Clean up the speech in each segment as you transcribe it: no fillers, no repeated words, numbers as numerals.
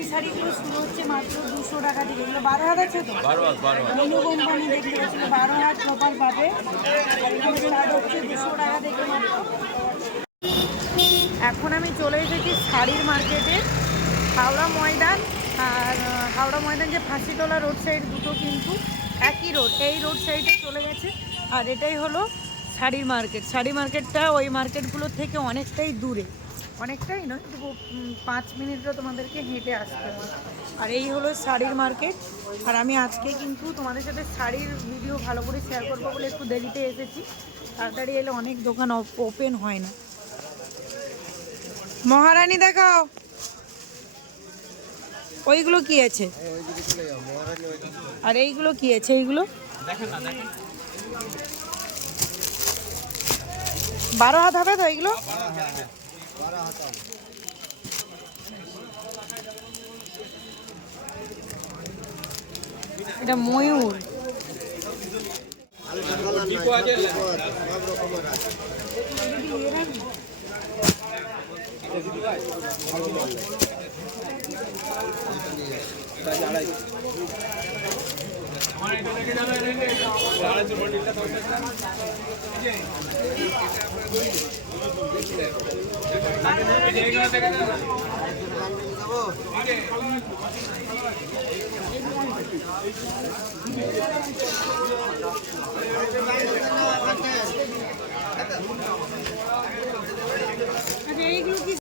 এই শাড়িগুলো শুরু হচ্ছে মাত্র 200 টাকা থেকে। এগুলো 12 হাত আছে তো, 12 মিনু কোম্পানি দেখতে পাচ্ছি 12 হাত প্রপার পাবে। আর এখানে স্টার্ট হচ্ছে 200 টাকা থেকে মাত্র। এখন আমি চলে এসেছি শাড়ির মার্কেটে। হাওড়া ময়দান আর হাওড়া ময়দান যে ফাঁসিতলা রোড সাইড দুটো কিন্তু একই রোড, এই রোড সাইডে চলে গেছে। আর এটাই হলো শাড়ির মার্কেট। শাড়ি মার্কেটটা ওই মার্কেটগুলোর থেকে অনেকটাই দূরে, অনেকটাই নয়, 5 মিনিটও তোমাদেরকে হেঁটে আসতে হবে। আর এই হলো শাড়ির মার্কেট। আর আমি আজকে কিন্তু তোমাদের সাথে শাড়ির ভিডিও ভালো করে শেয়ার করবো বলে একটু দেরিতে এসেছি। তাড়াতাড়ি এলে অনেক দোকান ওপেন হয় না। মহারানী দেখাও, ওইগুলো কি আছে? আর এইগুলো কি আছে? এইগুলো 12 হাত হবে তো এইগুলো? এটা ময়ূর। এইগুলো কি?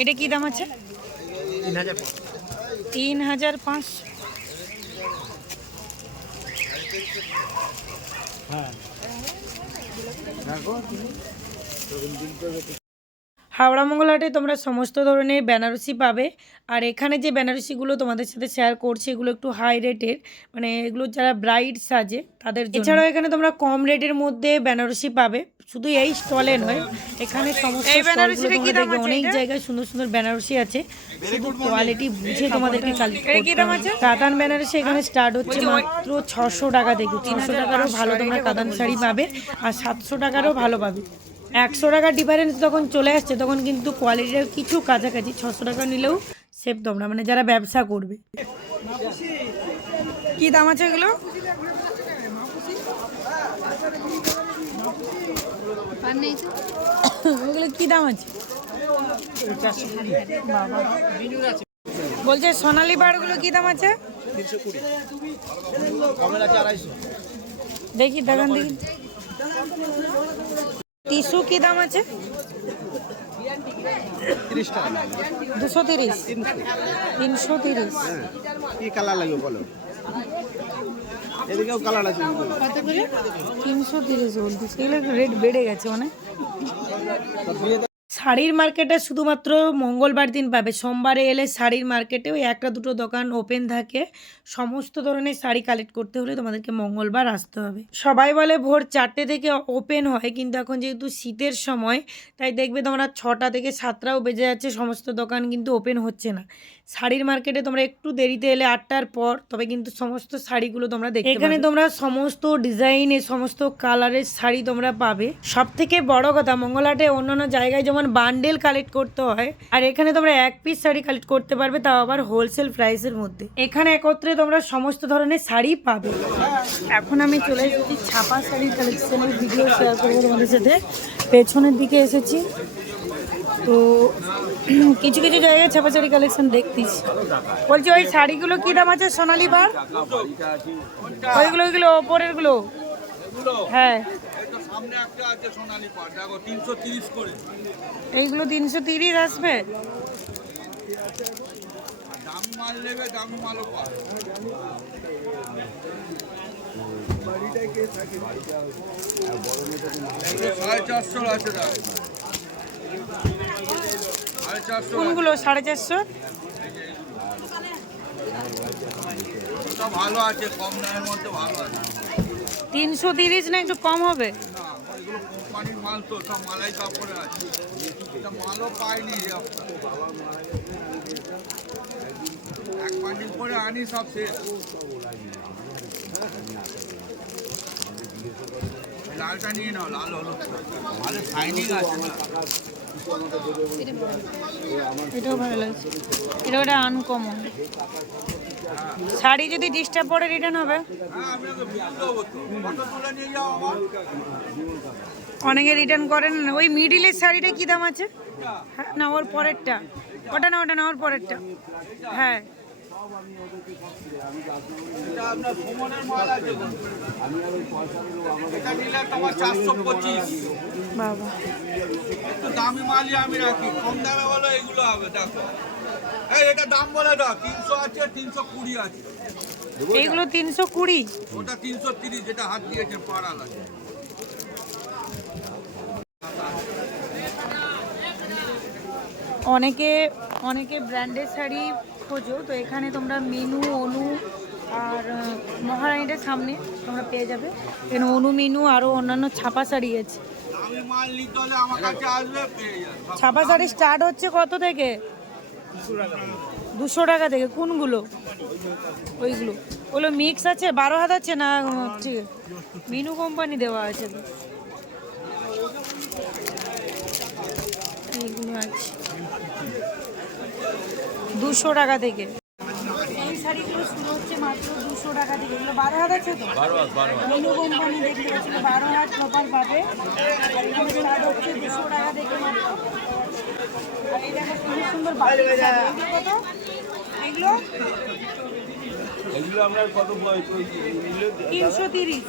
এটা কি দাম আছে? 3500। হাওড়া মঙ্গলহাটে তোমরা সমস্ত ধরনের বেনারসি পাবে। আর এখানে যে বেনারসিগুলো তোমাদের সাথে শেয়ার করছি এগুলো একটু হাই রেটের, মানে এগুলো যারা ব্রাইড সাজে তাদের জন্য। এছাড়াও এখানে তোমরা কম রেটের মধ্যে বেনারসি পাবে, শুধু এই স্টলে নয়, এখানে সমস্ত স্টলগুলো তোমরা দেখবে অনেক জায়গায় সুন্দর সুন্দর বেনারসি আছে। শুধু কোয়ালিটি বুঝে তোমাদেরকে কালেক্ট করতে হবে। কাতান বেনারসি এখানে স্টার্ট হচ্ছে মাত্র 600 টাকা থেকে। 600 টাকারও ভালো তোমরা কাতান শাড়ি পাবে, আর 700 টাকারও ভালো পাবে। 100 টাকার ডিফারেন্স যখন চলে আসছে তখন কিন্তু কোয়ালিটির কিছু কাছাকাছি। 600 টাকা নিলেও সেভ তোমরা, মানে যারা ব্যবসা করবে। কি দাম আছে এগুলো? ওগুলো কি দাম আছে? বলছে সোনালি বারগুলো কি দাম আছে? দেখি দেখান, দেখি টিস্যু কি দাম আছে? 230। 330। কি কালার লাগবে বলো? এদিকেও কালার আছে। কত করে? 330 বলতেছে। এগুলো রেট বেড়ে গেছে অনেক। শাড়ির মার্কেটে শুধুমাত্র মঙ্গলবার দিন পাবে। সোমবারে এলে শাড়ির মার্কেটেও একটা দুটো দোকান ওপেন থাকে। সমস্ত ধরনের শাড়ি কালেক্ট করতে হলে তোমাদেরকে মঙ্গলবার আসতে হবে। সবাই বলে ভোর 4টে থেকে ওপেন হয়, কিন্তু এখন যেহেতু শীতের সময় তাই দেখবে তোমরা 6টা থেকে 7টাও বেজে যাচ্ছে, সমস্ত দোকান কিন্তু ওপেন হচ্ছে না। শাড়ির মার্কেটে তোমরা একটু দেরিতে এলে 8টার পর তবে কিন্তু সমস্ত শাড়িগুলো তোমরা দেখতে পাবে। এখানে তোমরা সমস্ত ডিজাইনের সমস্ত কালারের শাড়ি তোমরা পাবে। সব থেকে বড় কথা, মঙ্গলহাটে অন্যান্য জায়গায় যেমন বান্ডেল কালেক্ট করতে হয়, আর এখানে তোমরা এক পিস শাড়ি কালেক্ট করতে পারবে, তাও আবার হোলসেল প্রাইসের মধ্যে। এখানে একত্রে তোমরা সমস্ত ধরনের শাড়ি পাবে। এখন আমি চলে এসেছি ছাপা শাড়ির কালেকশনের ভিডিও শেয়ার করবো তোমাদের সাথে। পেছনের দিকে এসেছি তো কিছু কিছু জায়গায় ছাপা শাড়ি কালেকশন দেখতেছি। বলছি ওই শাড়িগুলো কি দাম আছে সোনালি বার? ওইগুলো ওইগুলো ওপরের গুলো? হ্যাঁ, এইগুলো 330 আসবে। কোনগুলো 450? ভালো আছে, কম দামের মধ্যে ভালো আছে। 330 না একটু কম হবে? কোম্পানির মাল তো সব মালাই কাপড়ে আছে, এটা মালও পাইনি। জানি সব শেষ লালটা নিয়ে নাও, লাল হলুদ ভালো শাইনিং আছে না। এটাও ভালো লাগছে, এটা ওটা আনকমন। শাড়ি যদি ডিস্টার্ব পড়ে রিটার্ন হবে। হ্যাঁ আমি ওকে বিল দেবো তো, কত তুলে নিয়ে যাও আমার। অনেকে রিটার্ন করেন না। ওই মিডিলের শাড়িটা কি দাম আছে? হ্যাঁ না, ওর পরেরটা, ওটা না ওটা না, ওর পরেরটা। হ্যাঁ এটা আপনার সুমনের মাল আছে, এটা নিলে তোমার 425। বাবা, একটু দামি মালই আমি রাখি, কম দামে বলো এগুলো হবে। দেখো এই এটা দাম বলে দাও, 300 আছে, 320 আছে। এইগুলো 320। ওটা 330, যেটা হাত দিয়েছে পাড়া লাগে। অনেকে অনেকে ব্র্যান্ডের শাড়ি খোঁজো, তো এখানে তোমরা মিনু, অনু আর মহারানীটার সামনে তোমরা পেয়ে যাবে। এখানে অনু, মিনু আরও অন্যান্য ছাপা শাড়ি আছে। দামি মাল নিতে হলে আমার কাছে আসবে, পেয়ে যাবে। ছাপা শাড়ি স্টার্ট হচ্ছে কত থেকে? 200 টাকা থেকে। কোনগুলো? ওইগুলো ওগুলো মিক্স আছে, 12 হাত আছে না? ঠিক আছে, মিনু কোম্পানি দেওয়া আছে তো। এইগুলো আছে 200 টাকা থেকে। এই শাড়িগুলো শুরু হচ্ছে মাত্র 200 টাকা থেকে। এগুলো 12 হাত আছে তো? মিনু কোম্পানি দেখতে পাচ্ছিল 12 হাত প্রপার পাবে। এগুলো স্টার্ট হচ্ছে 200 টাকা থেকে মাত্র। আর এই দেখো সুন্দর সুন্দর বাটিক শাড়ি। এগুলো কত? এগুলো এগুলো আমরা কত 330। 330।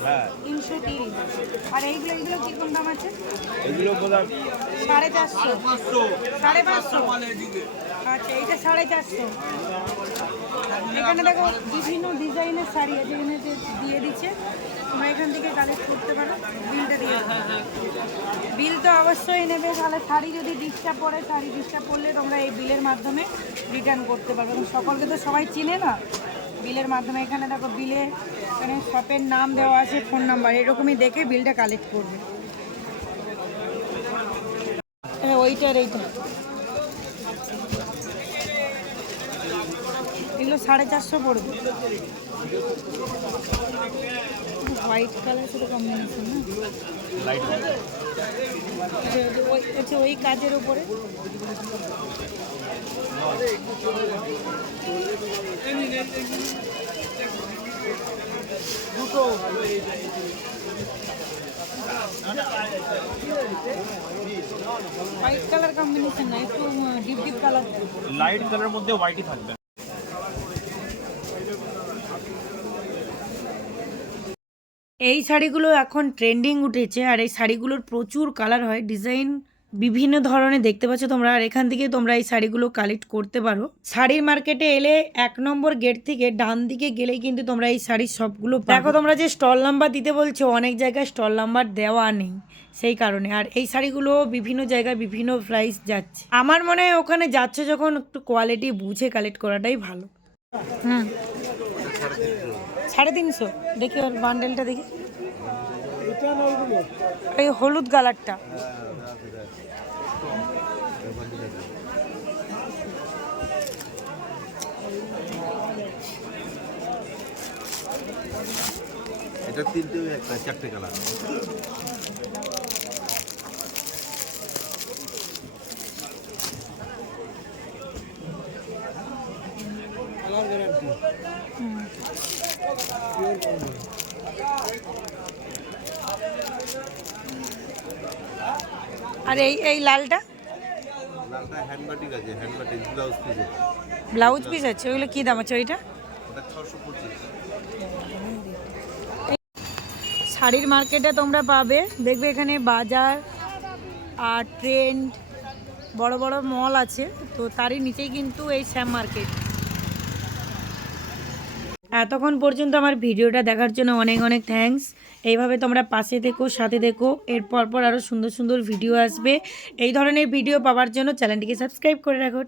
আর এইগুলো এগুলো কিরকম দাম আছে? এগুলো বোধহয় 450। 550 মাল এদিকে। আচ্ছা, এইটা 450। এখানে দেখো বিভিন্ন ডিজাইনের শাড়ি আছে, এখানে যে দিয়ে দিচ্ছে, তোমরা এখান থেকে কালেক্ট করতে পারো। বিলটা দিয়ে দেবো। বিল তো অবশ্যই নেবে, তাহলে শাড়ি যদি ডিস্টার্ব পড়ে, শাড়ি ডিস্টার্ব পড়লে তোমরা এই বিলের মাধ্যমে রিটার্ন করতে পারবে। এবং সকলকে তো সবাই চিনে না, বিলের মাধ্যমে। এখানে দেখো বিলে এখানে শপের নাম দেওয়া আছে, ফোন নাম্বার, এরকমই দেখে বিলটা কালেক্ট করবে। হ্যাঁ ওইটার এইটা এগুলো 450 পড়বে। হোয়াইট কালার সাথে কম্বিনেশন না, আচ্ছা ওই কাজের উপরে। হোয়াইট কালার কম্বিনেশন না, একটু ডিপ ডিপ কালার। লাইট কালারের মধ্যে হোয়াইটই থাকবে। এই শাড়িগুলো এখন ট্রেন্ডিং উঠেছে, আর এই শাড়িগুলোর প্রচুর কালার হয়, ডিজাইন বিভিন্ন ধরনের দেখতে পাচ্ছ তোমরা। আর এখান থেকে তোমরা এই শাড়িগুলো কালেক্ট করতে পারো। শাড়ির মার্কেটে এলে 1 নম্বর গেট থেকে ডান দিকে গেলেই কিন্তু তোমরা এই শাড়ির সবগুলো দেখো। তোমরা যে স্টল নাম্বার দিতে বলছো, অনেক জায়গায় স্টল নাম্বার দেওয়া নেই, সেই কারণে। আর এই শাড়িগুলো বিভিন্ন জায়গায় বিভিন্ন প্রাইস যাচ্ছে। আমার মনে হয় ওখানে যাচ্ছে যখন, একটু কোয়ালিটি বুঝে কালেক্ট করাটাই ভালো। 350। দেখি ওর বান্ডেলটা দেখি, এই হলুদ কালারটা। এটা 3টে, একটা 4টে কালার। আর এই লালটা লালটা হ্যান্ডবাটিক আছে, হ্যান্ডবাটিক ব্লাউজ পিস আছে। ব্লাউজ পিস আছে, ওইগুলো কি দাম আছে? ওইটা ওটা 625। শাড়ির মার্কেটে তোমরা পাবে, দেখবে এখানে বাজার আর ট্রেন্ড বড় বড় মল আছে, তো তারই নিচেই কিন্তু এই শ্যাম মার্কেট। এতক্ষণ পর্যন্ত আমার ভিডিওটা দেখার জন্য অনেক অনেক থ্যাঙ্কস। এইভাবে তোমরা পাশে থেকো, সাথে থেকো। এর পর আরও সুন্দর সুন্দর ভিডিও আসবে। এই ধরনের ভিডিও পাওয়ার জন্য চ্যানেলটিকে সাবস্ক্রাইব করে রাখো।